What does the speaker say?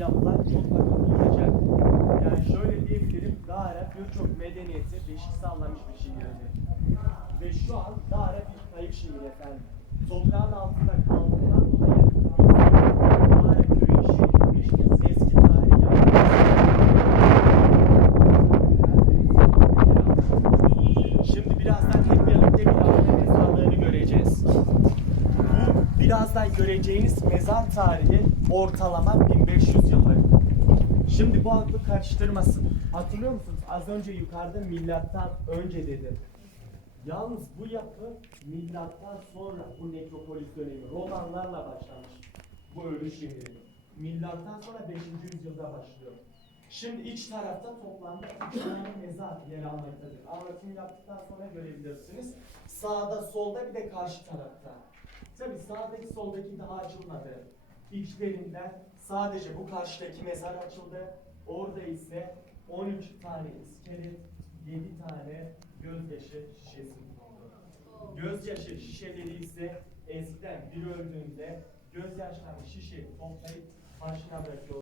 yapılar mutlaka olacak. Yani şöyle diyebilirim, Dara birçok medeniyeti beşik sallamış bir şehirdi. Ve şu an Dara bir kayıp şehir efendim. Toprağın altında kaldığından dolayı Dara köyü şehirmiş, eski tarihi yapılar. Şimdi birazdan birazdan göreceğiniz mezar tarihi ortalama 1500 yıllık. Şimdi bu aklı karıştırmasın. Hatırlıyor musunuz? Az önce yukarıda milattan önce dedim. Yalnız bu yapı milattan sonra bu nekropolis dönemi Romanlarla başlamış. Bu ölü şehri. Milattan sonra 5. yüzyılda başlıyor. Şimdi iç tarafta toplamda üç tane mezar yer almaktadır. Anlatım yaptıktan sonra görebilirsiniz. Sağda, solda bir de karşı tarafta. Tabi sağdaki soldaki daha açılmadı. İçlerinden sadece bu karşıdaki mezar açıldı. Orada ise 13 tane iskelet, 7 tane gözyaşı şişesi bulundu. Gözyaşı şişeleri ise eskiden biri öldüğünde gözyaşlarını şişe toplayıp başına bırakıyor.